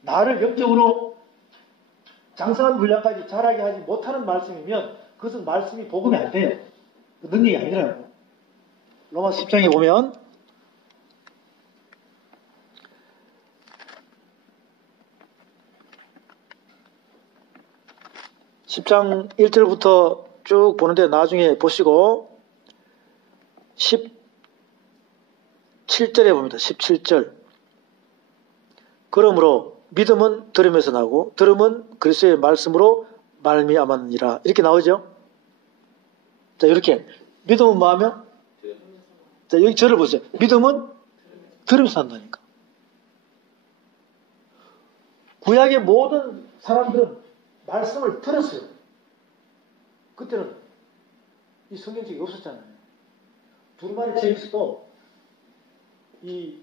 나를 영적으로 장성한 분량까지 자라게 하지 못하는 말씀이면 그것은 말씀이 복음이 안 돼요. 그 능력이 아니라고. 로마서 10장에 보면 10장 1절부터 쭉 보는데 나중에 보시고 17절에 봅니다. 17절. 그러므로 믿음은 들음에서 나고 들음은 그리스도의 말씀으로 말미암았느니라. 이렇게 나오죠. 자, 이렇게 믿음은 뭐하며? 자, 여기 절을 보세요. 믿음은 들음에서 난다니까. 구약의 모든 사람들은 말씀을 들었어요. 그때는 이 성경책이 없었잖아요. 두루마리 책에서도 이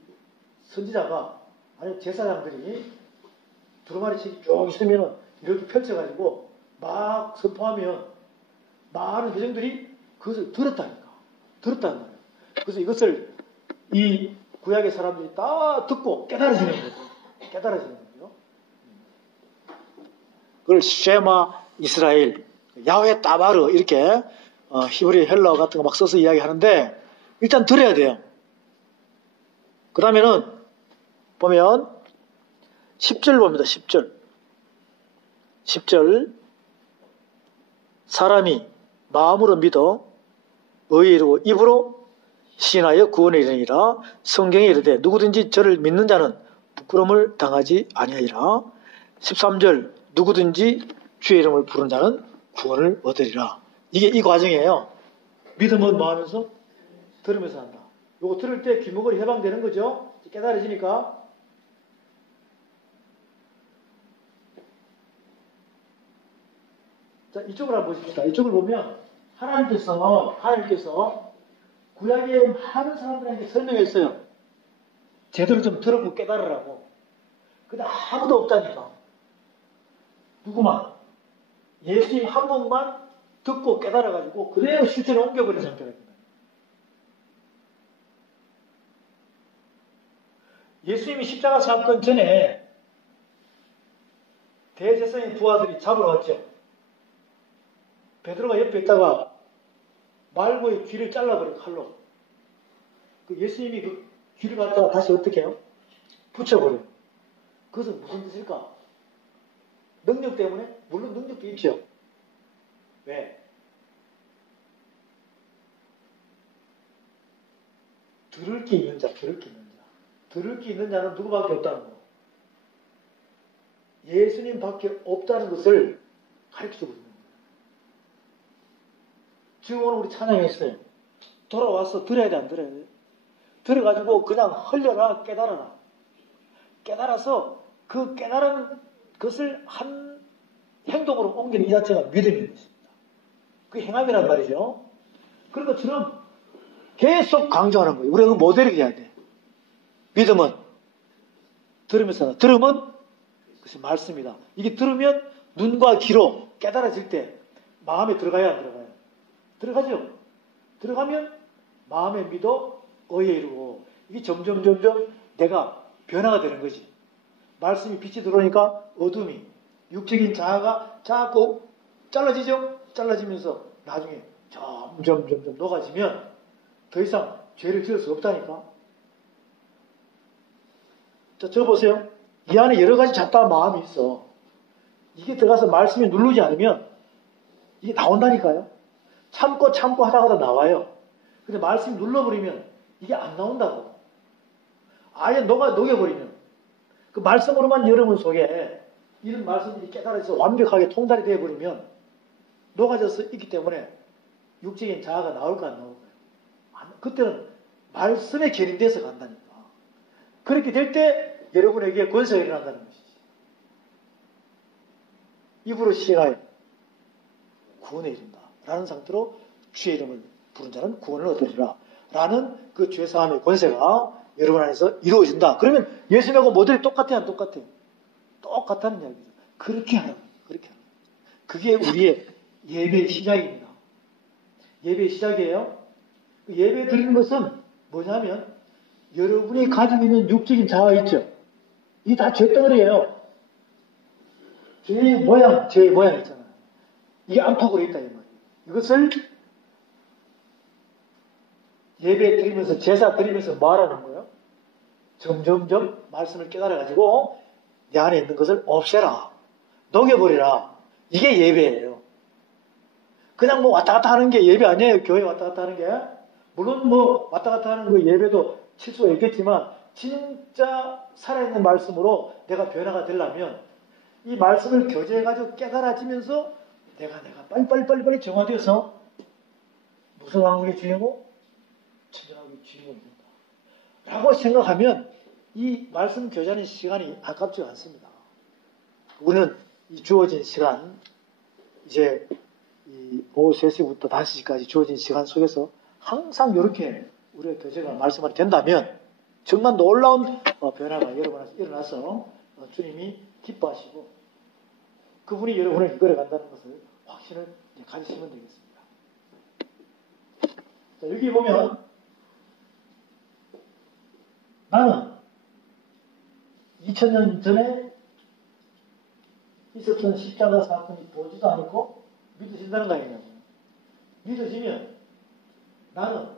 선지자가 아니 제사장들이 두루마리 책이 쭉 있으면 이렇게 펼쳐가지고 막 선포하면 많은 회중들이 그것을 들었다니까. 들었단 말이에요. 그래서 이것을 이 구약의 사람들이 다 듣고 깨달아지는 거죠. 깨달아지는 거죠. 그걸 쉐마 이스라엘, 야훼 따바르 이렇게 히브리 헬라어 같은 거 막 써서 이야기하는데 일단 들어야 돼요. 그 다음에는 보면 10절 봅니다. 10절. 10절 사람이 마음으로 믿어 의에 이르고 입으로 신하여 구원에 이르니라. 성경에 이르되 누구든지 저를 믿는 자는 부끄러움을 당하지 아니하리라. 13절 누구든지 주의 이름을 부르는 자는 구원을 얻으리라. 이게 이 과정이에요. 믿음은 뭐 하면서? 들으면서 한다. 요거 들을 때 귀머거리 해방되는 거죠. 깨달아지니까. 자, 이쪽을 한번 보십시다. 이쪽을 보면 하나님께서 구약의 많은 사람들에게 설명했어요. 제대로 좀 들었고 깨달으라고. 근데 아무도 없다니까. 누구만? 예수님 한 분만 듣고 깨달아가지고 그대로 실천에 옮겨버린 상태입니다. 예수님이 십자가 사건 전에 대제사장의 부하들이 잡으러 왔죠. 베드로가 옆에 있다가 말고의 귀를 잘라버려 칼로. 그 예수님이 그 귀를 갖다가 다시 어떻게 해요? 붙여버려요. 그것은 무슨 뜻일까? 능력 때문에? 물론 능력도 있죠. 왜? 들을 게 있는 자, 들을 게 있는 자. 들을 게 있는 자는 누구밖에 없다는 거. 예수님밖에 없다는 것을 가르쳐주고 있는 거예요. 지금 오늘 우리 찬양했어요. 돌아와서 들어야 돼, 안 들어야 돼? 들어가지고 그냥 흘려라, 깨달아라. 깨달아서 그 깨달은 것을 한 행동으로 옮기는 이 자체가 믿음인 것입니다. 그게 행함이란 말이죠. 그런 것처럼 계속 강조하는 거예요. 우리가 그 모델이 돼야 돼. 믿음은 들으면서 들으면 그것이 말씀이다. 이게 들으면 눈과 귀로 깨달아질 때 마음에 들어가야 안 들어가요? 들어가죠. 들어가면 마음에 믿어 의에 이르고 이게 점점 내가 변화가 되는 거지. 말씀이 빛이 들어오니까 어둠이 육적인 자아가 자꾸 잘라지죠. 잘라지면서 나중에 점점 녹아지면 더 이상 죄를 지을 수 없다니까. 자, 저 보세요. 이 안에 여러 가지 잡다한 마음이 있어. 이게 들어가서 말씀이 누르지 않으면 이게 나온다니까요. 참고 참고 하다가도 나와요. 근데 말씀이 눌러버리면 이게 안 나온다고. 아예 녹여버리면. 그 말씀으로만 여러분 속에 이런 말씀들이 깨달아서 완벽하게 통달이 되어버리면 녹아져서 있기 때문에 육적인 자아가 나올까 안 나올까요? 그때는 말씀에 결인돼서 간다니까. 그렇게 될 때 여러분에게 권세가 일어난다는 것이지. 입으로 시행하여 구원해 준다. 라는 상태로 주의 이름을 부른 자는 구원을 얻으리라. 라는 그 죄 사함의 권세가 여러분 안에서 이루어진다. 그러면 예수님하고 모델이 똑같아요, 안 똑같아요? 똑같다는 이야기죠. 그렇게 하라. 그렇게 하라. 그게 우리의 예배의 시작입니다. 예배의 시작이에요. 그 예배 드리는 것은 뭐냐면 여러분이 가지고 있는 육적인 자아 있죠. 이게 다 죄덩어리예요. 죄의 모양 있잖아요. 이게 안팎으로 있다 이 말이에요. 이것을 예배 드리면서 제사 드리면서 말하는 거예요. 점점점 말씀을 깨달아가지고 내 안에 있는 것을 없애라. 녹여버리라. 이게 예배예요. 그냥 뭐 왔다 갔다 하는 게 예배 아니에요. 교회 왔다 갔다 하는 게. 물론 뭐 왔다 갔다 하는 그 예배도 칠수가 있겠지만 진짜 살아있는 말씀으로 내가 변화가 되려면 이 말씀을 교제해가지고 깨달아지면서 내가 빨리 정화되어서 무슨 왕국의 주인공? 천정왕국의 주인공이 된다. 라고 생각하면 이 말씀 교제하는 시간이 아깝지가 않습니다. 우리는 이 주어진 시간, 이제 이 오후 3시부터 5시까지 주어진 시간 속에서 항상 이렇게 우리의 교제가 말씀이 된다면 정말 놀라운 변화가 여러분한테 일어나서 주님이 기뻐하시고 그분이 여러분을 이끌어 간다는 것을 확신을 가지시면 되겠습니다. 자, 여기 보면 나는 2000년 전에 있었던 십자가 사건이 보지도 않고 믿어진다는 거 아니냐고. 믿어지면 나는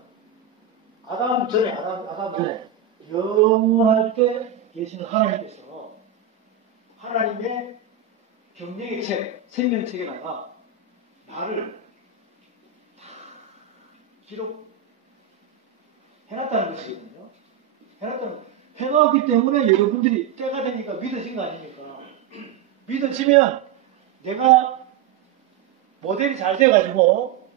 아담 전에 영원할 때 계시는 하나님께서 하나님의 경영의 책, 생명책에다가 나를 다 기록해놨다는 것이거든요. 해놨기 때문에 여러분들이 때가 되니까 믿어진 거 아닙니까? 믿어지면 내가 모델이 잘 돼가지고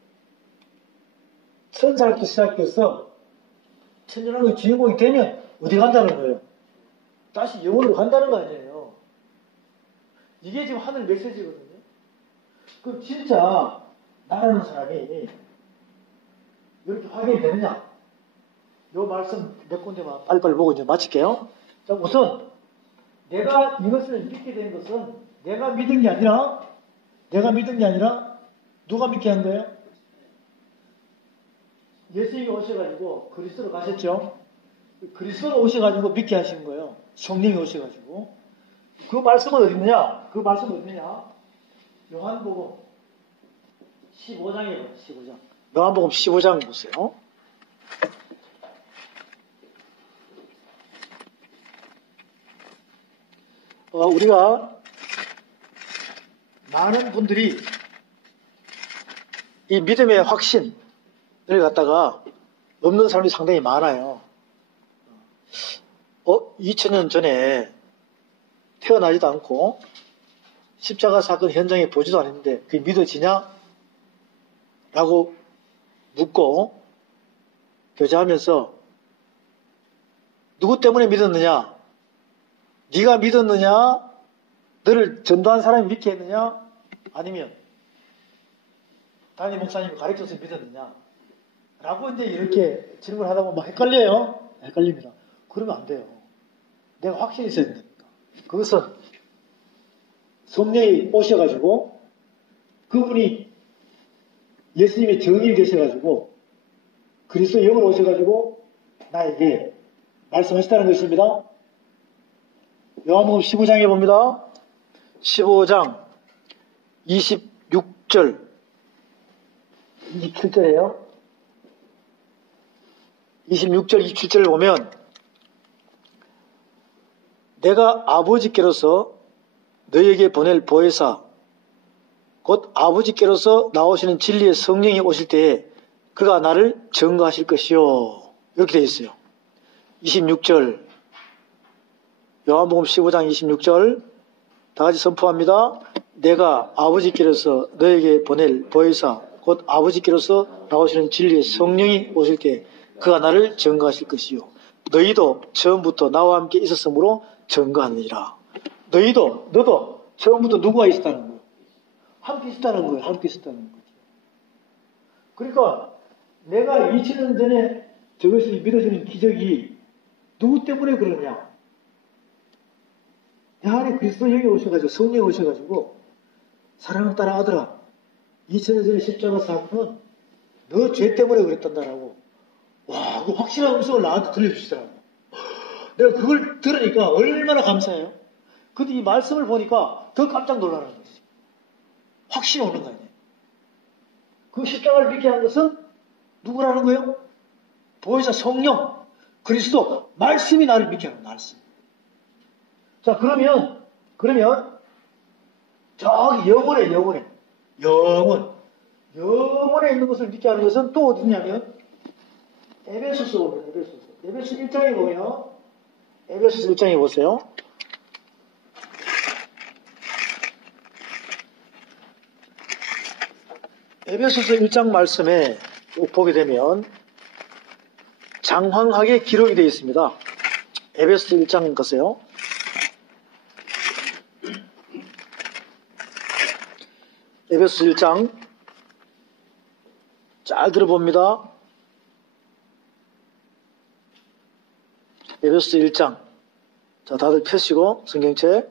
천사부터 시작해서 천년왕국의 주인공이 되면 어디 간다는 거예요? 다시 영원으로 간다는 거 아니에요. 이게 지금 하늘 메시지거든요. 그럼 진짜 나라는 사람이 이렇게 확인이 되느냐? 요 말씀 몇 군데만 빨리빨리 보고 이제 마칠게요. 자, 우선 내가 이것을 믿게 된 것은 내가 믿은 게 아니라 누가 믿게 한 거예요? 예수님이 오셔가지고 그리스도로 가셨죠. 그리스도로 오셔가지고 믿게 하신 거예요. 성령이 오셔가지고. 그 말씀은 어디 있느냐? 요한복음 15장이에요. 15장. 요한복음 15장 보세요. 우리가 많은 분들이 이 믿음의 확신을 갖다가 없는 사람이 상당히 많아요. 2000년 전에 태어나지도 않고 십자가 사건 현장에 보지도 않았는데 그게 믿어지냐? 라고 묻고 교제하면서 누구 때문에 믿었느냐? 네가 믿었느냐? 너를 전도한 사람이 믿게 했느냐? 아니면 담임 목사님이 가르쳐서 믿었느냐? 라고 이제 이렇게 질문하다 보면 막 헷갈려요. 헷갈립니다. 그러면 안 돼요. 내가 확신이 있어야 됩니다. 그것은 성령이 오셔가지고 그분이 예수님의 정의를 되셔가지고 그리스도의 영을 오셔가지고 나에게 말씀하셨다는 것입니다. 요한복음 15장에 봅니다. 15장 26절 27절이에요. 26절 27절을 보면 내가 아버지께로서 너희에게 보낼 보혜사 곧 아버지께로서 나오시는 진리의 성령이 오실 때에 그가 나를 증거하실 것이요. 이렇게 되어 있어요. 26절 요한복음 15장 26절 다 같이 선포합니다. 내가 아버지께로서 너에게 보낼 보혜사 곧 아버지께로서 나오시는 진리의 성령이 오실 때 그가 나를 증거하실 것이요. 너희도 처음부터 나와 함께 있었으므로 증거하느니라. 너도 처음부터 누구와 있었다는 거예요? 함께 있었다는 거예요. 함께 있었다는 거죠. 그러니까 내가 2000년 전에 저것이 믿어지는 기적이 누구 때문에 그러냐? 내 안에 그리스도 영이 오셔가지고 성령이 오셔가지고 사랑하는 딸아 아들아 2000년 전에 십자가 사건은 너 죄 때문에 그랬단다라고 와, 그 확실한 음성을 나한테 들려주시더라고. 내가 그걸 들으니까 얼마나 감사해요. 근데 이 말씀을 보니까 더 깜짝 놀라는 거지. 확신이 오는 거 아니에요. 그 십자가를 믿게 한 것은 누구라는 거예요? 보혜사 성령, 그리스도, 말씀이 나를 믿게 하는 말씀. 자, 그러면 저기 영원에 있는 것을 믿게 하는 것은 또 어디냐면 에베소서 보면 에베소 1장에 보면 에베소서 1장에 보세요. 에베소서 1장 말씀에 보게 되면 장황하게 기록이 되어 있습니다. 에베소서 1장 보세요. 에베소서 1장 잘 들어봅니다. 에베소서 1장 자 다들 펴시고 성경책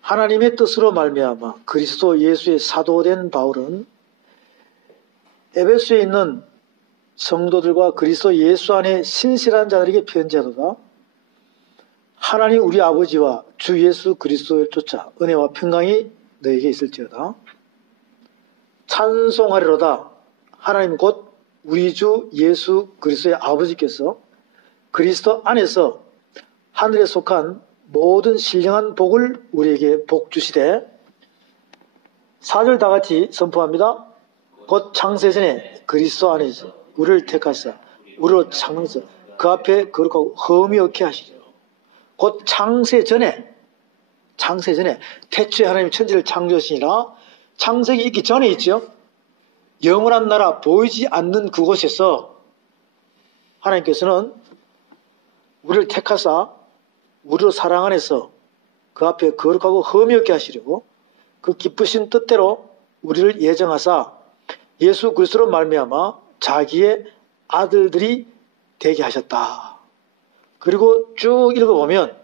하나님의 뜻으로 말미암아 그리스도 예수의 사도된 바울은 에베소에 있는 성도들과 그리스도 예수 안에 신실한 자들에게 편지하도다. 하나님 우리 아버지와 주 예수 그리스도를 쫓아 은혜와 평강이 너에게 있을지어다. 찬송하리로다. 하나님 곧 우리 주 예수 그리스도의 아버지께서 그리스도 안에서 하늘에 속한 모든 신령한 복을 우리에게 복 주시되 4절 다 같이 선포합니다. 곧 창세전에 그리스도 안에서 우리를 택하사 우리로 창조하사 그 앞에 거룩하고 흠이 없게 하시리라. 곧 창세전에 태초에 하나님 천지를 창조하시니라. 창세기 있기 전에 있죠. 영원한 나라 보이지 않는 그곳에서 하나님께서는 우리를 택하사 우리로 사랑 안에서 그 앞에 거룩하고 흠이 없게 하시려고 그 기쁘신 뜻대로 우리를 예정하사 예수 그리스도로 말미암아 자기의 아들들이 되게 하셨다. 그리고 쭉 읽어보면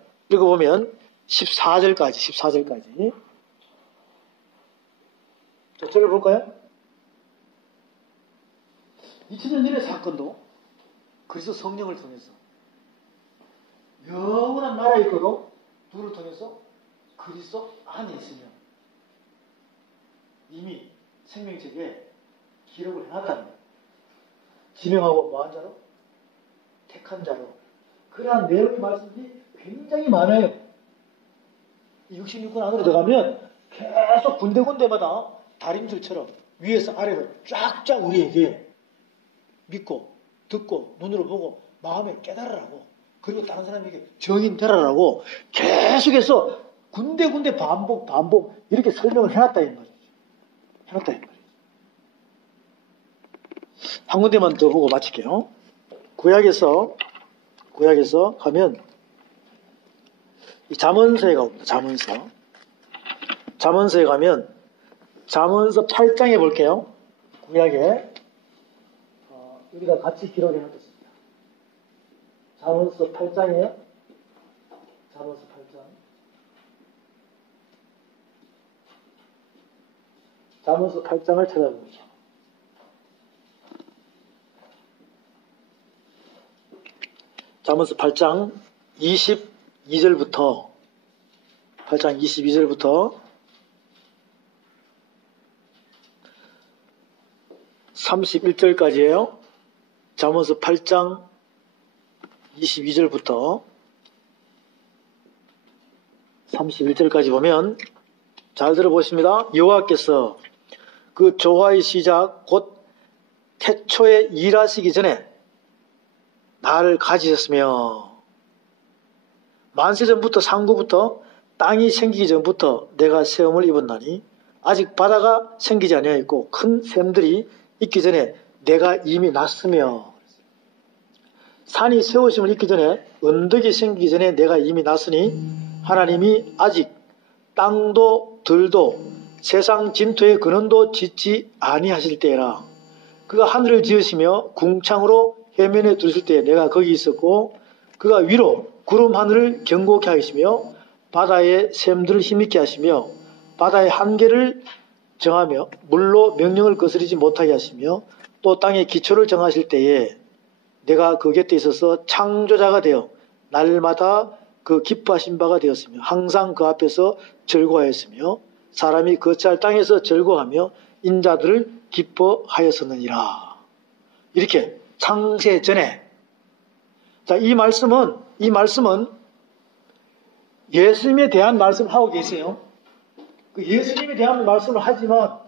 14절까지 자, 저를 볼까요? 2000년 전의 사건도 그리스도 성령을 통해서 영원한 나라에 있도록 누구를 통해서 그리스도 안에 있으며 이미 생명책에 기록을 해놨다는 거예요. 지명하고 뭐한 자로? 택한 자로. 그러한 내용의 말씀이 굉장히 많아요. 66권 안으로 들어가면 계속 군데군데마다 다림질처럼 위에서 아래로 쫙쫙 우리에게 믿고 듣고 눈으로 보고 마음에 깨달으라고 그리고 다른 사람에게 정인되라라고 계속해서 군데군데 반복 이렇게 설명을 해놨다 이 말이죠. 한 군데만 더 보고 마칠게요. 구약에서 가면 이 잠언서에 가봅니다. 잠언서에 가면 잠언서 8장에 볼게요. 구약에 여기다 같이 기록해 놨습니다. 잠언서 8장이에요. 잠언서 8장. 잠언서 8장을 찾아봅니다. 잠언서 8장 22절부터 31절까지예요. 잠언서 8장 22절부터 31절까지 보면 잘 들어보십니다. 여호와께서 그 조화의 시작 곧 태초에 일하시기 전에 나를 가지셨으며 만세 전부터 상구부터 땅이 생기기 전부터 내가 세움을 입었나니 아직 바다가 생기지 아니하였고 큰 샘들이 있기 전에 내가 이미 났으며 산이 세우심을 입기 전에 언덕이 생기기 전에 내가 이미 났으니 하나님이 아직 땅도 들도 세상 진토의 근원도 짓지 아니하실 때라. 그가 하늘을 지으시며 궁창으로 해면에 두실 때에 내가 거기 있었고 그가 위로 구름 하늘을 견고케 하시며 바다의 샘들을 힘있게 하시며 바다의 한계를 정하며 물로 명령을 거스르지 못하게 하시며 또 땅의 기초를 정하실 때에 내가 그 곁에 있어서 창조자가 되어 날마다 그 기뻐하신 바가 되었으며 항상 그 앞에서 즐거워하였으며 사람이 거처할 땅에서 즐거워하며 인자들을 기뻐하였었느니라. 이렇게 창세 전에 자, 이 말씀은 예수님에 대한 말씀을 하고 계세요. 그 예수님에 대한 말씀을 하지만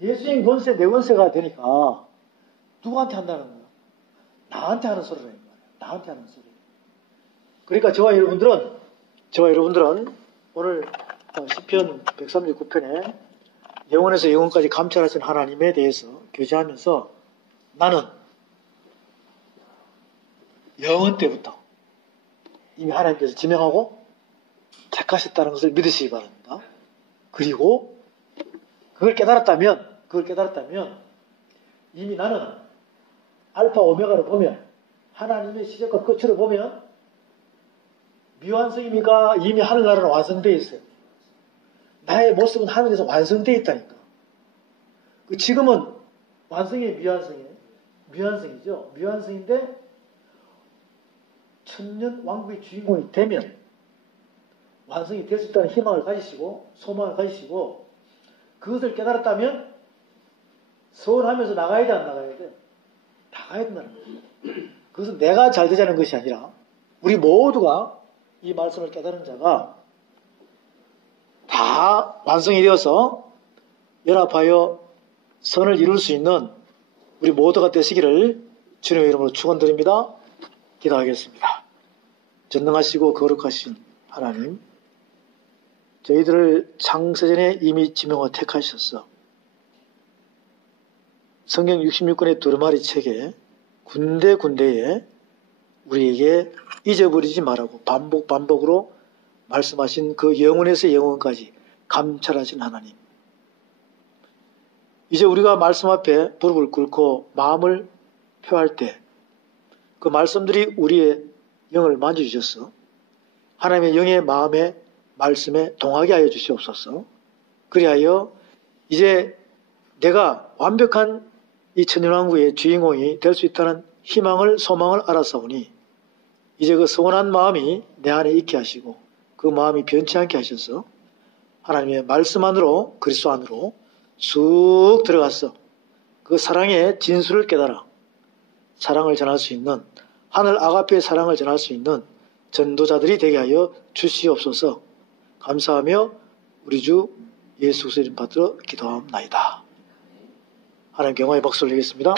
예수님 권세 내 권세가 되니까 누구한테 한다는 거예요? 나한테 하는 소리라는 거예요. 나한테 하는 소리. 그러니까 저와 여러분들은 오늘 시편 139편에 영원에서 영원까지 감찰하신 하나님에 대해서 교제하면서 나는 영원 때부터 이미 하나님께서 지명하고 택하셨다는 것을 믿으시기 바랍니다. 그리고 그걸 깨달았다면 이미 나는 알파 오메가를 보면 하나님의 시작과 끝을 보면 미완성입니까? 이미 하늘나라는 완성되어 있어요. 나의 모습은 하늘에서 완성되어 있다니까. 지금은 완성이에요, 미완성이에요? 미완성이죠. 미완성인데 천년 왕국의 주인공이 되면 완성이 될 수 있다는 희망을 가지시고 소망을 가지시고 그것을 깨달았다면 서원하면서 나가야 돼, 안 나가야 돼? 나가야 된다는 거예요. 그것은 내가 잘 되자는 것이 아니라 우리 모두가 이 말씀을 깨달은 자가 다 완성이 되어서 연합하여 선을 이룰 수 있는 우리 모두가 되시기를 주님의 이름으로 축원드립니다. 기도하겠습니다. 전능하시고 거룩하신 하나님, 저희들을 창세전에 이미 지명하고 택하셨어. 성경 66권의 두루마리 책에 군데군데에 우리에게 잊어버리지 말라고 반복으로 말씀하신 그 영원에서 영원까지 감찰하신 하나님. 이제 우리가 말씀 앞에 무릎을 꿇고 마음을 표할 때 그 말씀들이 우리의 영을 만져주셨어. 하나님의 영의 마음에 말씀에 동하게 하여 주시옵소서. 그리하여 이제 내가 완벽한 이 천년왕국의 주인공이 될 수 있다는 희망을 소망을 알았사오니 이제 그 서운한 마음이 내 안에 있게 하시고 그 마음이 변치 않게 하셔서 하나님의 말씀 안으로 그리스도 안으로 쑥 들어갔어. 그 사랑의 진수를 깨달아 사랑을 전할 수 있는 하늘 아가페의 사랑을 전할 수 있는 전도자들이 되게 하여 주시옵소서. 감사하며 우리 주 예수 그리스도 이름 받들어 기도합나이다. 하나님 경화의 박수를 드리겠습니다.